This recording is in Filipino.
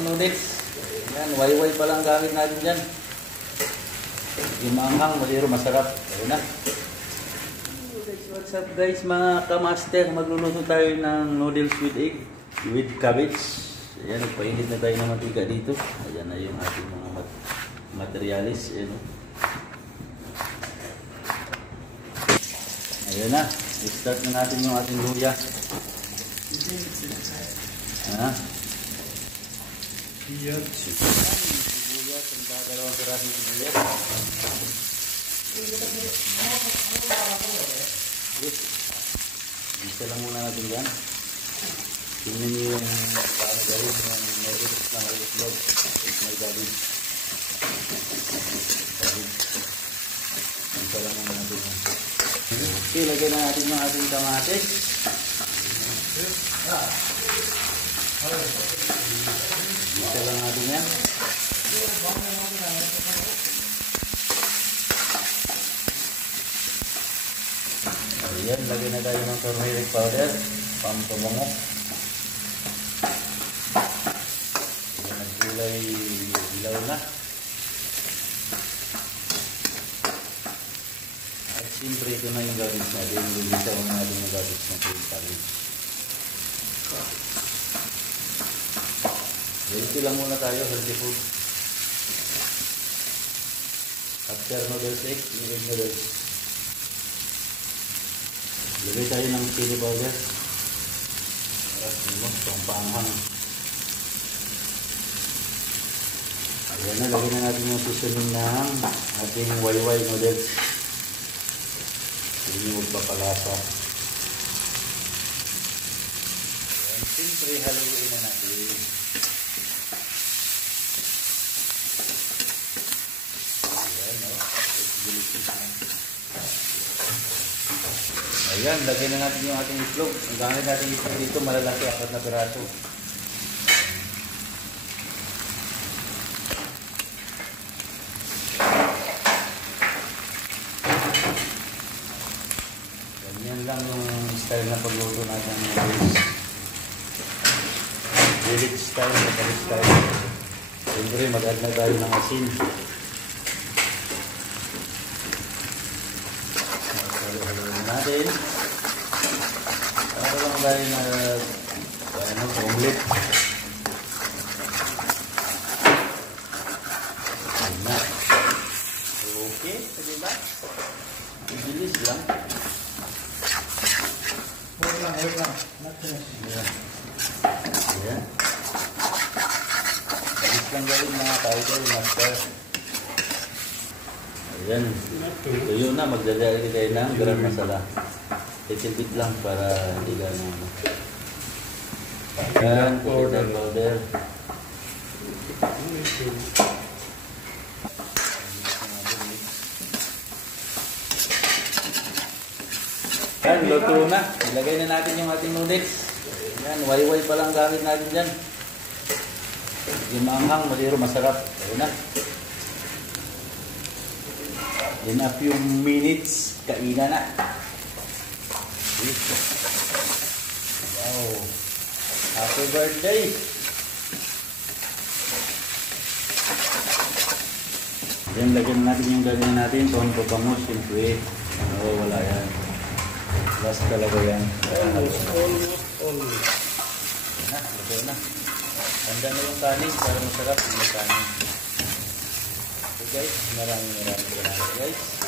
ating noodles. Yan, wayway pa lang gamit natin dyan. Yung maanghang, maliro, masarap. Ayun na. What's up guys, mga kamaster? Magluluto tayo ng noodles with egg, with cabbage. Ayan, nagpainit na tayo ng mantika dito. Ayan na yung ating mga materialis. Ayan. Ayan na. I-start na natin yung ating luya. Sibuyas, ang dalawang pirasong sibuyas. Isa lang muna natin dyan. Tingnan nyo yung paano gawin yung noodles ng itlog. May gawin. Isa lang muna natin yan. Okay, lagyan na natin yung ating kamatis. Isa lang natin yan. Ayan, lagyan na tayo ng turmeric powder, pampabango. Ayan, nagkulay ilaw na. At siyempre, ito na yung garbage natin. Lulisa ko na natin yung garbage natin. Healthy lang muna tayo, healthy food. After noodles egg, yung egg noodles. Lagay tayo ng chili powder. Itong panghang. Ayan na, lagyan na natin yung seasoning ng ating wayway noodles. Hindi nyo magpapalasa. Ayan, siyempre haluin na natin. Ayan, lagyan na natin yung ating itlog. Ang gamit natin itlog dito, malalaki, 4 na piraso. Ganyan lang yung style na pagluto natin ng noodles. Village style, local style. Siyempre, mag-add na tayo ng asin. Halo-haloin natin. Para lang tayo na omelet. Ayan na. Okay, pwede ba? Bilis lang. Huwag lang. Ayan. Bilis lang gawin mga title, master. Ayan. Tuyo na, magdadali tayo ng garam masala. Little lang para hindi gano'n. Ayan, powder. Ayan, luto na. Ilagay na natin yung ating noodles. Ayan, wayway pa lang gamit natin dyan. Yung maanghang, maliro, masarap. Ayan na. In a few minutes, kainan na. Wow! Happy birthday! Then, lagyan natin yung gagawin natin. Tuhan ko pa mo, siyempre. Wala yan. Last talaga yan. Luto na. Handa na yung kanin para masarap yung kanin. So guys, maraming salamat guys.